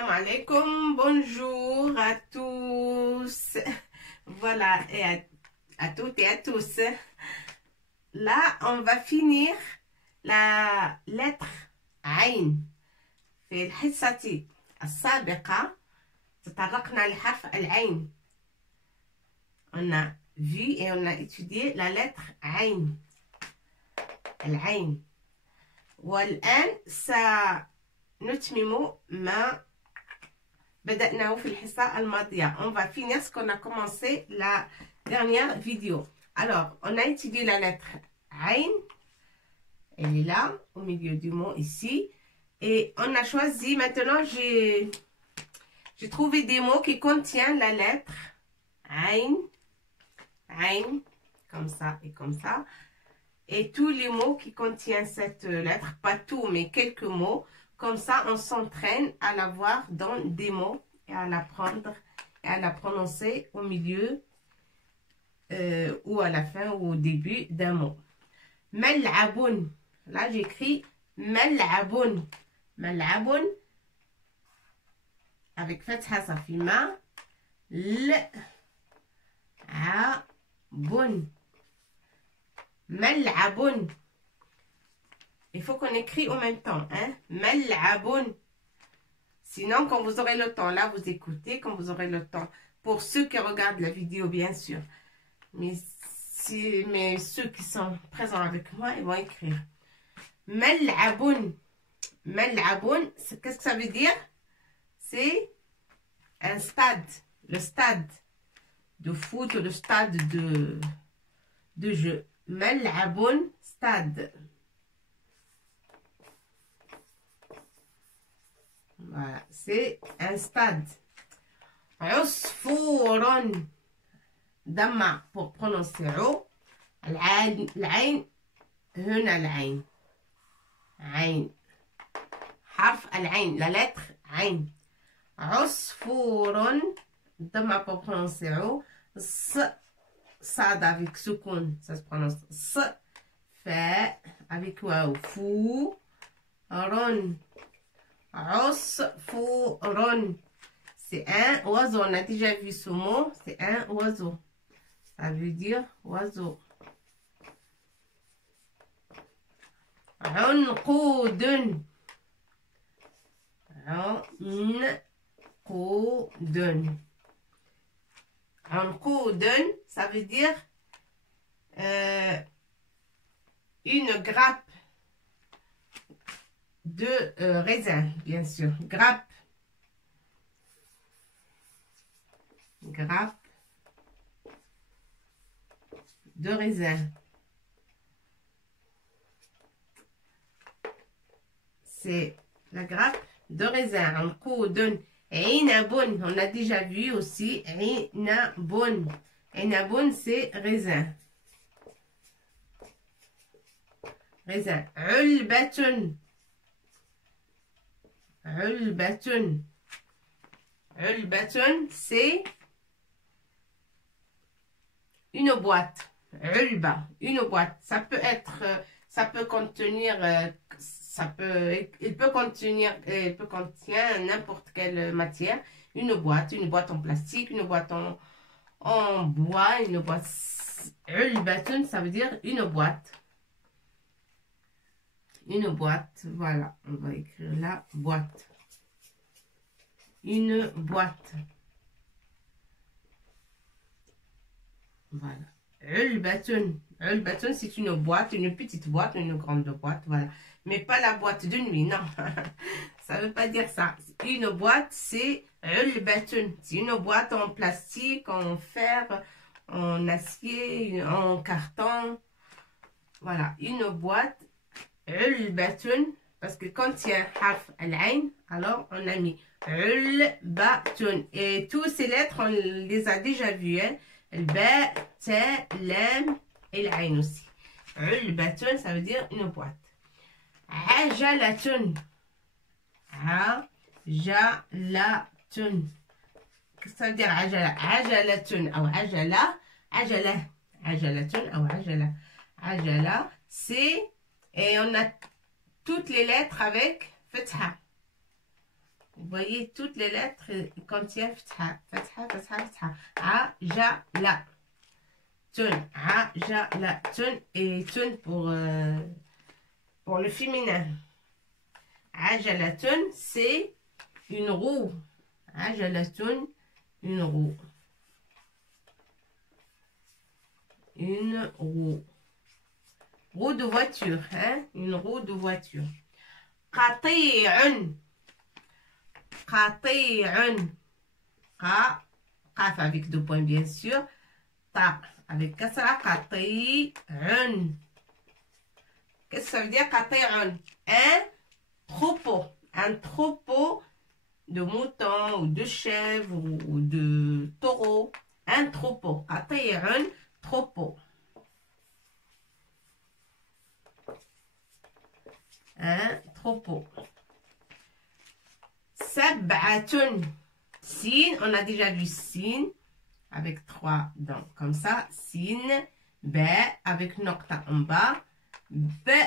Assalamu alaikum, bonjour à tous. Voilà, et à toutes et à tous. Là, on va finir la lettre عين. في الحصة السابقة تطرقنا لحرف العين. On a vu et on a étudié la lettre عين. العين. والآن سنتمم ما بدأناه في الحصة الماضية. On va finir ce qu'on a commencé la dernière vidéo. Alors, on a étudié la lettre عين. Elle est là, au milieu du mot ici. Et on a choisi, maintenant j'ai trouvé des mots qui contiennent la lettre عين. عين, comme ça et comme ça. Et tous les mots qui contiennent cette lettre, pas tout, mais quelques mots. Comme ça, on s'entraîne à la voir dans des mots et à l'apprendre et à la prononcer au milieu ou à la fin ou au début d'un mot. ملعب. Là, j'écris ملعب. ملعب. Avec fatha, ça fait ma. لعب. ملعب. Il faut qu'on écrit en même temps, hein. ملعب. Sinon, quand vous aurez le temps, là, vous écoutez, quand vous aurez le temps. Pour ceux qui regardent la vidéo, bien sûr. Mais ceux qui sont présents avec moi, ils vont écrire. ملعب. ملعب, qu'est-ce que ça veut dire? C'est un stade. Le stade de foot, le stade de jeu. ملعب, stade. Voilà, c'est un stade. عصفور. دمع pour prononcer عو. العين هنا العين. عين. حرف العين, la lettre عين. عصفور. دمع pour prononcer عو. Sad avec soukoun, ça se prononce S. Fa avec waou. Fou. Ron. Osfouron. C'est un oiseau. On a déjà vu ce mot. C'est un oiseau. Ça veut dire oiseau. Unqoudun. Unqoudun. Unqoudun, ça veut dire une grappe de raisin, bien sûr. Grappe. Grappe de raisin. C'est la grappe de raisin. Unqoudun. Inabun, on a déjà vu aussi. Inabun. Inabun, c'est raisin. Raisin. Ulbatun. Ulbatun. Ulbatun, c'est une boîte. Ulba, une boîte. Ça peut être, ça peut contenir, il peut contenir n'importe quelle matière. Une boîte en plastique, une boîte en bois, une boîte. Ulbatun, ça veut dire une boîte. Une boîte, voilà, on va écrire la boîte. Une boîte. Voilà. Ulbatun. Ulbatun, c'est une boîte, une petite boîte, une grande boîte, voilà. Mais pas la boîte de nuit, non. Ça veut pas dire ça. Une boîte, c'est ulbatun. C'est une boîte en plastique, en fer, en acier, en carton. Voilà, une boîte. Ulbatun, parce que quand il y a harf al-ain, alors on a mis ulbatun. Et tous ces lettres, on les a déjà vues. Hein? Ba, ta, lam et l'ain aussi. Ulbatun, ça veut dire une boîte. Ajalatun. Ajalatun. Qu'est-ce que ça veut dire ajala? Ajalatun ou ajala. Ajala. Ajalatun ou ajala. Ajala, c'est... Et on a toutes les lettres avec fatha. Vous voyez, toutes les lettres contiennent fatha, fatha, fatha, fatha. A, ja, la. Tun, a, ja, la. Tun et tun pour le féminin. Ajalatun, c'est une roue. Ajalatun, une roue. Une roue. Roue de voiture, hein? Une roue de voiture. Qati'un. Qati'un. Qa, qaf avec 2 points bien sûr. Ta avec kasra. Qati'un. Qu'est-ce que ça veut dire qati'un? Un troupeau. Un troupeau de moutons ou de chèvres ou de taureaux. Un troupeau. Qati'un, troupeau. Un troupeau. Sab'atun. Sin, on a déjà vu sin avec 3 dents comme ça. Sin, ba avec nocta en bas. Ba'atun.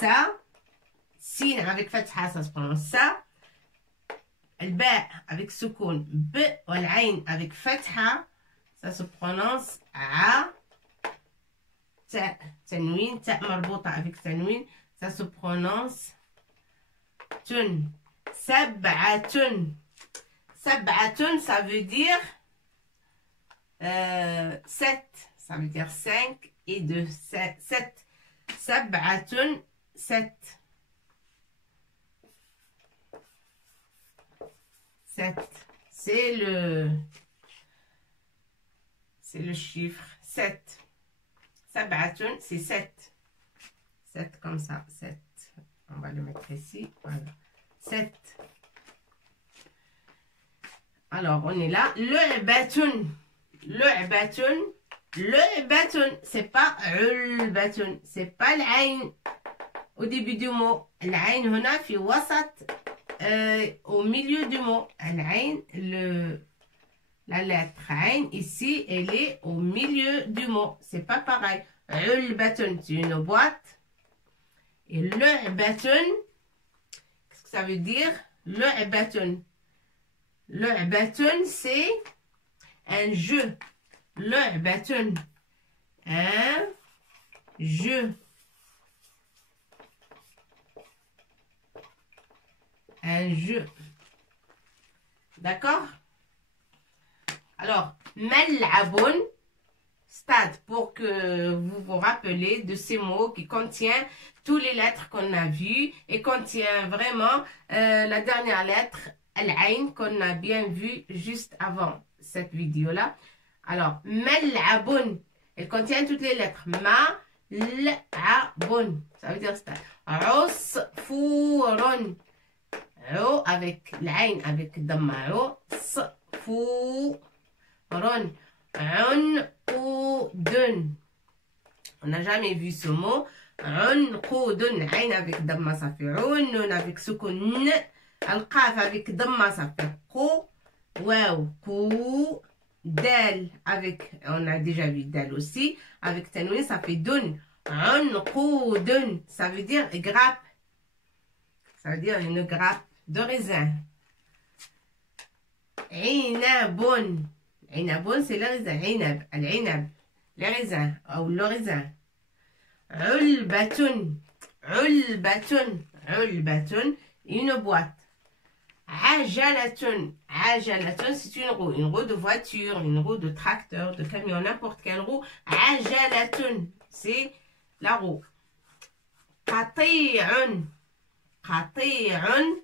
Ça, sin avec fatha, ça se prononce ça. Le ba avec soukoun. B ou l'ain avec fatha, ça se prononce a. Ta, tanwin, ta marbouta avec tanwin, ça se prononce tun. Sab'atun. Sab'atun, ça veut dire 7. Ça veut dire 5 et 2. 7. Sab'atun, 7. 7. C'est le chiffre 7. Sab'atun, c'est 7. 7 comme ça, 7. On va le mettre ici, voilà. 7. Alors, on est là. Lu'batun. Lu'batun. Lu'batun. C'est pas ulbatun. C'est pas l'ain au début du mot. L'ain, hona, fi wasat, au milieu du mot. L'ain, la lettre ain, ici, elle est au milieu du mot. C'est pas pareil. Ulbatun, c'est une boîte. Et lu'batun, qu'est-ce que ça veut dire? Lu'batun. Lu'batun, c'est un jeu. Lu'batun. Un jeu. Un jeu. D'accord? Alors, mal'abun, stade, pour que vous vous rappelez de ces mots qui contiennent toutes les lettres qu'on a vues et contient vraiment la dernière lettre, al-ain, qu'on a bien vu juste avant cette vidéo-là. Alors, mal'abun, elle contient toutes les lettres. Ma, l'abun, ça veut dire stade. Usfurun, avec l'ain, avec damma, sfurun. Unqudun. On n'a jamais vu ce mot. Unqudun. Ain avec damma, ça fait un. Avec soukoun. Al-qaf avec damma, ça fait qou. Waouh. Qou. Dal avec, on a déjà vu dal aussi. Avec tanwin, ça fait dun. Unqudun. Ça veut dire grappe. Ça veut dire une grappe de raisin. Inabun. Inabun, c'est le raisin. Inab, al-inab, le raisin, ou le raisin. Ulbatun, ulbatun, ulbatun, une boîte. Ajalatun, ajalatun, c'est une roue de voiture, une roue de tracteur, de camion, n'importe quelle roue. Ajalatun, c'est la roue. Qati'un, qati'un,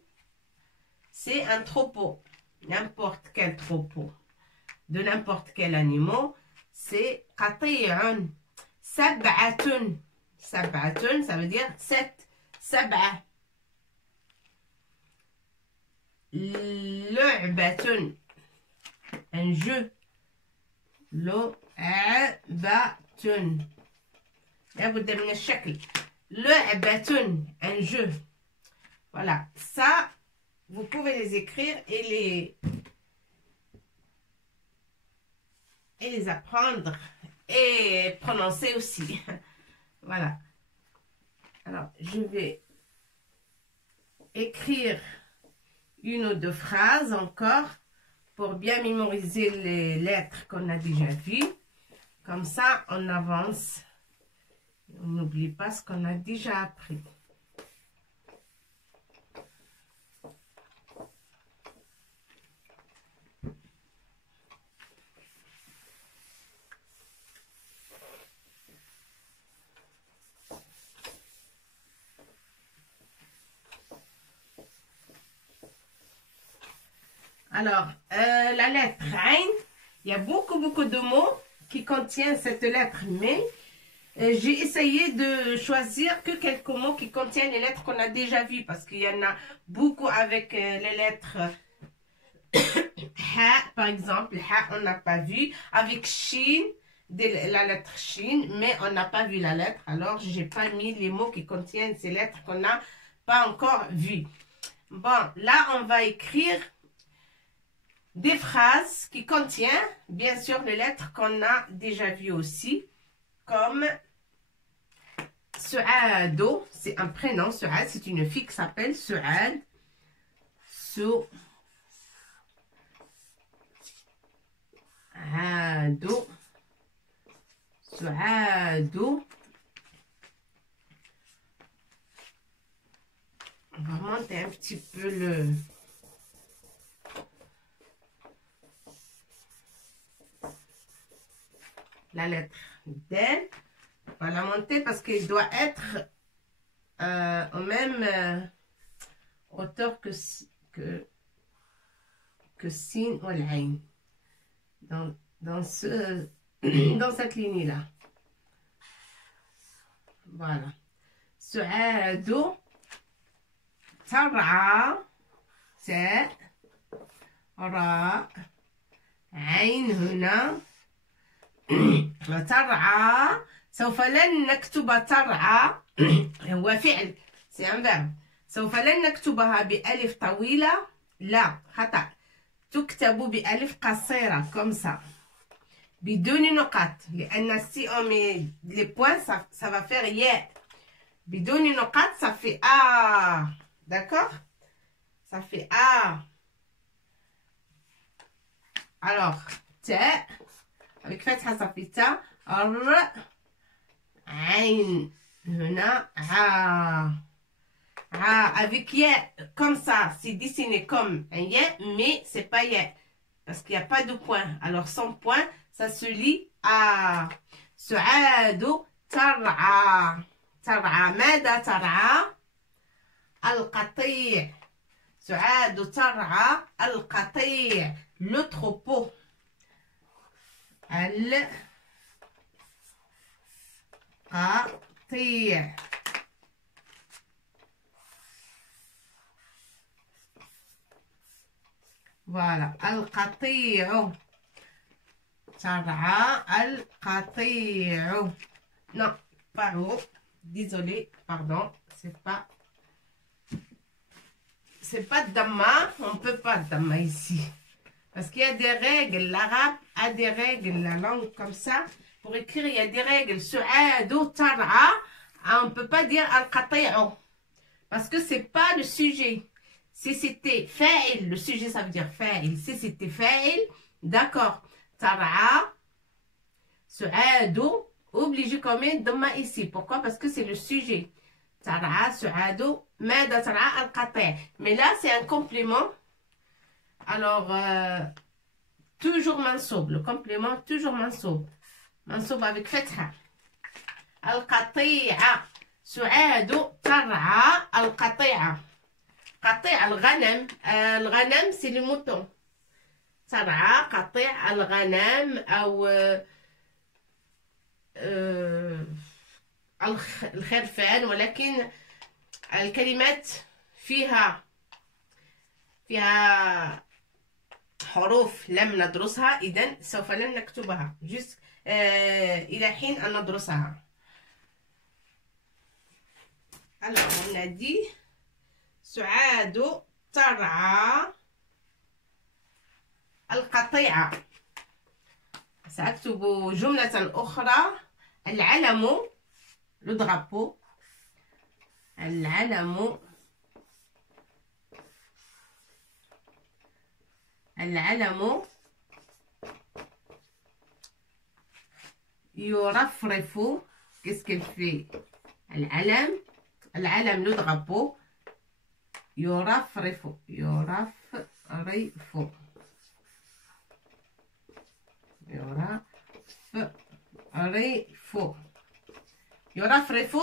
c'est un troupeau, n'importe quel troupeau. De n'importe quel animal, c'est qati'un. Sab'atun. Sab'atun, ça veut dire 7. Sab'a. Lu'batun. Un jeu. Lu'batun. لابد من الشكل. Lu'batun. Un jeu. Voilà. Ça, vous pouvez les écrire et les apprendre et prononcer aussi. Voilà. Alors, je vais écrire une ou deux phrases encore pour bien mémoriser les lettres qu'on a déjà vues. Comme ça, on avance. On n'oublie pas ce qu'on a déjà appris. Alors, la lettre Ain, il y a beaucoup de mots qui contiennent cette lettre, mais j'ai essayé de choisir que quelques mots qui contiennent les lettres qu'on a déjà vues, parce qu'il y en a beaucoup avec les lettres Ha, par exemple. Ha, on n'a pas vu. Avec Shin, la lettre Shin, mais on n'a pas vu la lettre. Alors, je n'ai pas mis les mots qui contiennent ces lettres qu'on n'a pas encore vues. Bon, là, on va écrire des phrases qui contiennent, bien sûr, les lettres qu'on a déjà vues aussi, comme Suado, c'est un prénom. Suad, c'est une fille qui s'appelle Suad. Suado. Suado. On va monter un petit peu la lettre D. On va la monter parce qu'il doit être au même hauteur que Sin ou l'Ain. Dans cette ligne-là. Voilà. Suado. ترعى تاء راء عين هنا ترعى. سوف لن نكتب ترعى هو فعل سي ان فيرب. سوف لن نكتبها بألف طويلة، لا خطأ، تكتب بألف قصيرة كم سا بدون نقاط، لأن si on met les points ça va faire ياء. بدون نقاط ça fait A. D'accord? Ça fait A. Alors, ta, avec fatha, ça fait ta. R, ain, huna, A. A, avec ya, comme ça, c'est dessiné comme un ya, mais c'est pas ya. Parce qu'il n'y a pas de point. Alors, sans point, ça se lit A. Su'adu, tar'a. Tar'a, mada tar'a. القطيع. سعاد ترعى القطيع. Le troupeau. القطيع. Voilà. القطيع. ترعى القطيع. Non, pas haut. Désolé, pardon. C'est pas Dhamma, on ne peut pas Dhamma ici. Parce qu'il y a des règles, l'arabe a des règles, la langue comme ça. Pour écrire, il y a des règles. Su'adu tar'a, on ne peut pas dire al-qati'u. Parce que c'est pas le sujet. Si c'était fa'il, le sujet ça veut dire fa'il. Si c'était fa'il, d'accord. Tar'a, su'adu, obligé quand même Dhamma ici. Pourquoi? Parce que c'est le sujet. Tar'a, su'adu. Mais là, c'est un complément. Alors, toujours mansoub. Le complément, toujours mansoub. Mansoub avec fatha. Al-qati'a. Su'adu tar'a al-qati'a. Qati'a al-ghanam. Al-ghanam, c'est le mouton. Tar'a, qati'a al-ghanam. Ou al-khirfan. ولكن الكلمات فيها حروف لم ندرسها، إذن سوف لن نكتبها إلى حين أن ندرسها. Alors on a dit سعاد ترعى القطيعة. سأكتب جملة أخرى. العلم، le drapeau. العلم العلم يرفرف. qu'est-ce qu'elle fait العلم le drapeau يرفرف يرفرف.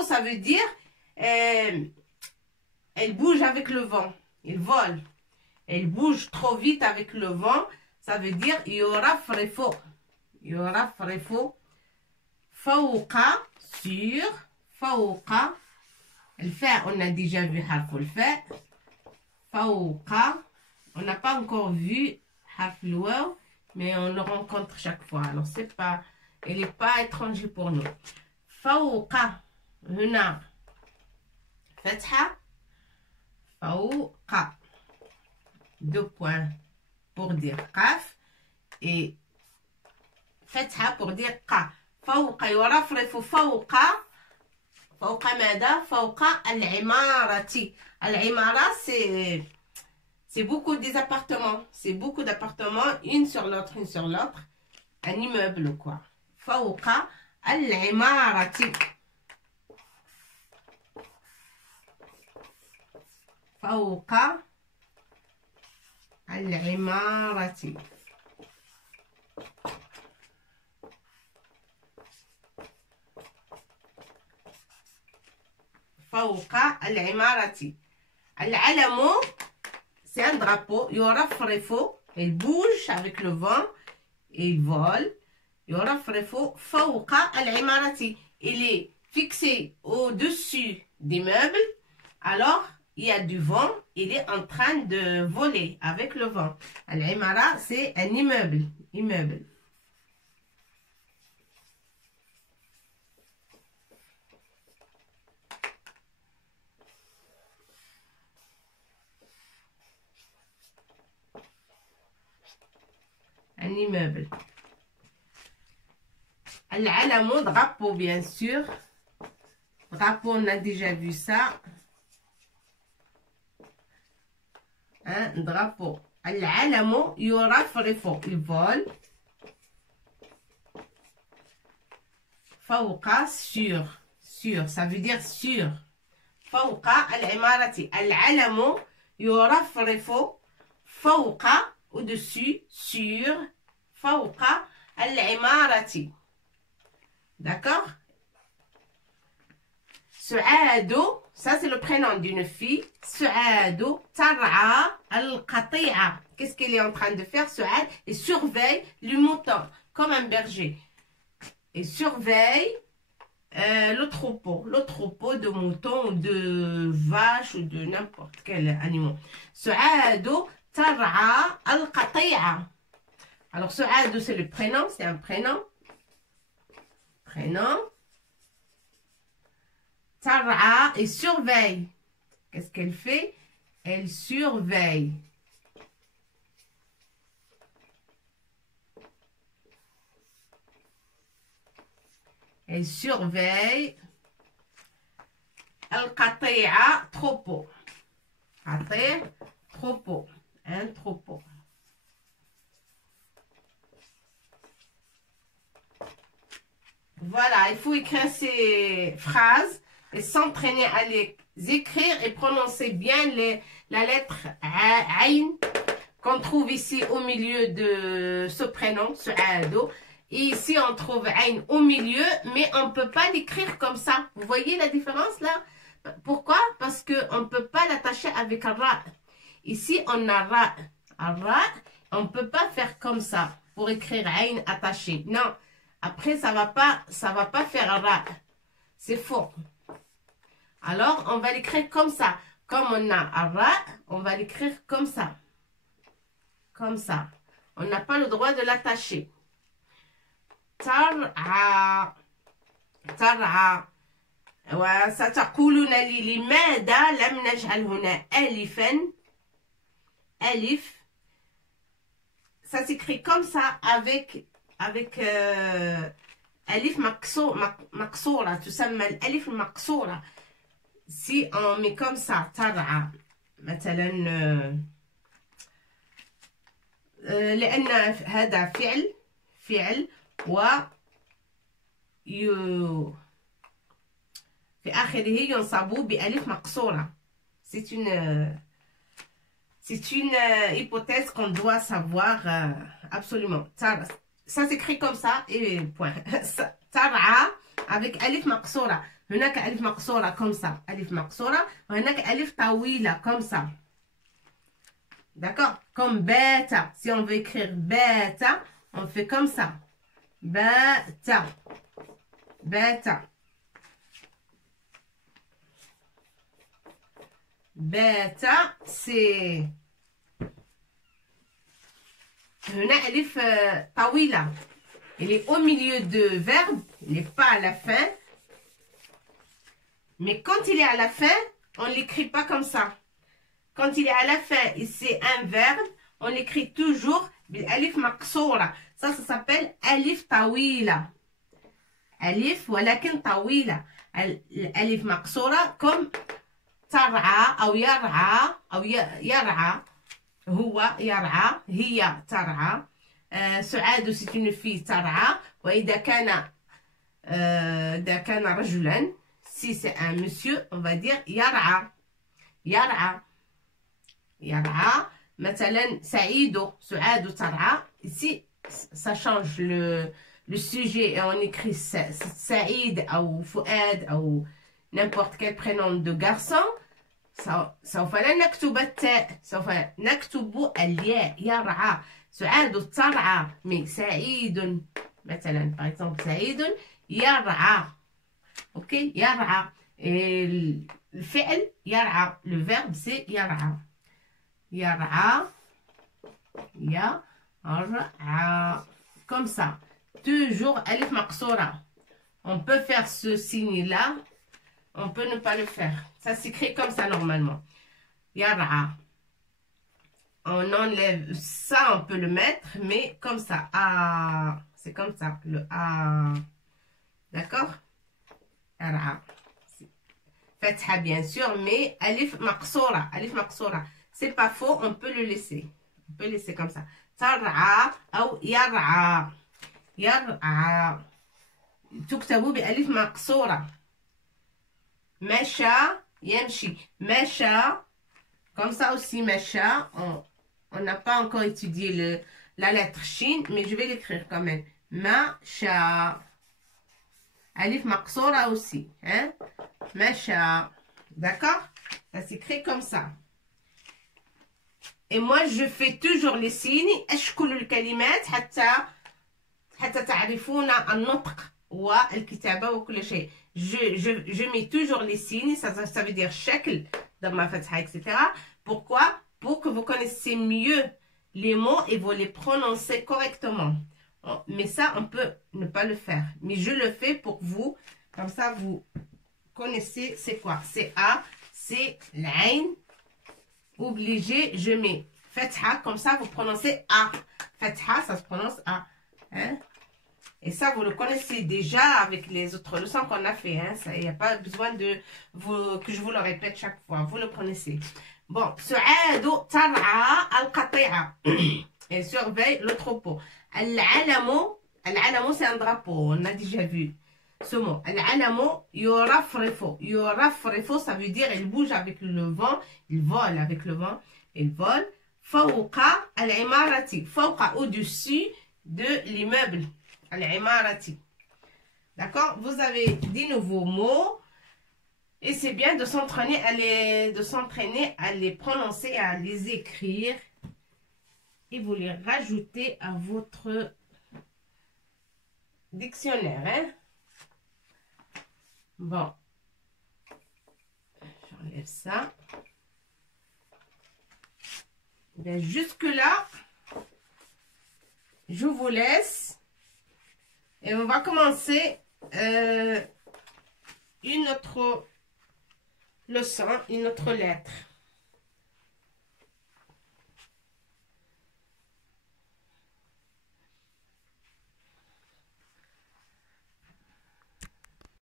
Ça veut dire elle bouge avec le vent, il vole, elle bouge trop vite avec le vent, ça veut dire يرفرف فوق sur فوق الفاء. On a déjà vu حرف الفاء فوق. On n'a pas encore vu حرف الواو, mais on le rencontre chaque fois, alors c'est pas, il n'est pas étranger pour nous. فوق هنا فتحة فوق, 2 points pour dire قاف et فتحة pour dire ق. فوق يرفرف فوق ماذا؟ فوق العمارة. العمارة c'est beaucoup des appartements, c'est beaucoup d'appartements, une sur l'autre, un immeuble quoi. فوق العمارة فوق العمارة. فوق العمارة. العلم c'est un drapeau. يرفرف, il bouge avec le vent, il vole. يرفرف فوق العمارة, il est fixé au-dessus des meubles, alors il y a du vent, il est en train de voler avec le vent. العمارة c'est un immeuble. Un immeuble. العلم, drapeau bien sûr. Drapeau, on a déjà vu ça. Un drapeau. العلم يرفرف, il vole. فوق sur, ça veut dire sur. فوق العمارة. العلم يرفرف فوق, au-dessus, sur. فوق العمارة. D'accord? سعاد, ça c'est le prénom d'une fille. سعاد ترعى القطيع. Qu'est-ce qu'elle est en train de faire? سعاد, elle surveille le mouton, comme un berger. Elle surveille le troupeau de moutons ou de vaches ou de n'importe quel animal. سعاد ترعى القطيع. Alors سعاد c'est le prénom, c'est un prénom. ترعى, et surveille. Qu'est-ce qu'elle fait? Elle surveille. Elle surveille. القطيعة, troupeau. قطيع, troupeau. Un troupeau. Voilà, il faut écrire ces phrases et s'entraîner à les écrire et prononcer bien la lettre Aïn qu'on trouve ici au milieu de ce prénom, ce Ado. Et ici, on trouve Aïn au milieu, mais on ne peut pas l'écrire comme ça. Vous voyez la différence là? Pourquoi? Parce qu'on ne peut pas l'attacher avec un Ra. Ici, on a Ra. Un Ra, on ne peut pas faire comme ça pour écrire Aïn attaché. Non. Après, ça va pas faire un Ra. C'est faux. Alors, on va l'écrire comme ça. Comme on a un Ra, on va l'écrire comme ça. Comme ça. On n'a pas le droit de l'attacher. ترعى وستقولون لي لماذا لم نجعل هنا ألفا. ألف, ça s'écrit comme ça avec ألف مكسورة, تسمى الألف المكسورة. Si on met comme ça ترعى مثلا لأن هذا فعل و في آخره ينصب بألف مقصورة. C'est une hypothèse qu'on doit savoir absolument. Ça s'écrit comme ça et point. ترعى avec ألف مقصورة. هناك ألف مقصورة comme ça. ألف مقصورة. وهناك ألف طويلة comme ça. D'accord? Comme bêta. Si on veut écrire bêta, on fait comme ça. Bêta. Bêta. Bêta, c'est... هنا ألف طويلة. Il est au milieu de verbe, il n'est pas à la fin. Mais quand il est à la fin, on ne l'écrit pas comme ça. Quand il est à la fin et c'est un verbe, on l'écrit toujours بالألف مقصورة. Ça s'appelle ألف طويلة. ألف ولكن طويلة. الألف مقصورة comme ترعى أو يرعى أو يرعى. هو يرعى، هي ترعى. سعاد c'est une fille ترعى. وإذا كان رجلا، si c'est un monsieur, on va dire يرعى. يرعى. يرعى. مثلا سعيد ترعى. Ici, ça change le sujet et on écrit Saïd ou Fouad ou n'importe quel prénom de garçon. سوف لا نكتب التاء، سوف نكتب الياء. يرعى. سعاد ترعى. mais سعيد مثلا par exemple سعيد يرعى. ok يرعى. الفعل يرعى. le verbe c'est يرعى. يرعى. يرعى. comme ça. toujours ألف مقصورة. On peut faire ce signe-là. On peut ne pas le faire. Ça s'écrit comme ça normalement. Yara. On enlève ça, on peut le mettre, mais comme ça. A. C'est comme ça. Le A. D'accord? Yara. Fatha bien sûr, mais alif maqsoura. Alif maqsoura. C'est pas faux, on peut le laisser. On peut laisser comme ça. Tar'a ou yar'a. Yar'a. تكتبوا بألف مقصورة. مشى يمشي. مشى. Comme ça aussi, مشى. On n'a pas encore étudié la lettre Shin, mais je vais l'écrire quand même. مشى. Alif مقصورة aussi. Hein? مشى. D'accord? Ça s'écrit comme ça. Et moi, je fais toujours les signes. أشكل الكلمات حتى تعرفون النطق والكتابة وكل شيء. Je mets toujours les signes, ça veut dire شكل dans ma fatha, etc. Pourquoi? Pour que vous connaissiez mieux les mots et vous les prononcez correctement. Mais ça, on peut ne pas le faire. Mais je le fais pour vous. Comme ça, vous connaissez c'est quoi. C'est A, c'est l'Ain. Obligé, je mets fatha. Comme ça, vous prononcez A. Fatha, ça se prononce A. Hein? Et ça, vous le connaissez déjà avec les autres leçons qu'on a fait. Il n'y a pas besoin que je vous le répète chaque fois. Vous le connaissez. Bon, Su'adu tar'a al-qati'a. Elle surveille le troupeau. Al-alamu, c'est un drapeau. On a déjà vu ce mot. Al-alamu, yorafrifu. Yorafrifu, ça veut dire il bouge avec le vent. Il vole avec le vent. Il vole. Fawqa al-imarati. Fawqa, au-dessus de l'immeuble. Al-imarati. D'accord? Vous avez des nouveaux mots. Et c'est bien de s'entraîner à les prononcer, à les écrire. Et vous les rajoutez à votre dictionnaire. Hein? Bon. J'enlève ça. Bien, jusque-là, je vous laisse. Et on va commencer une autre leçon, une autre lettre.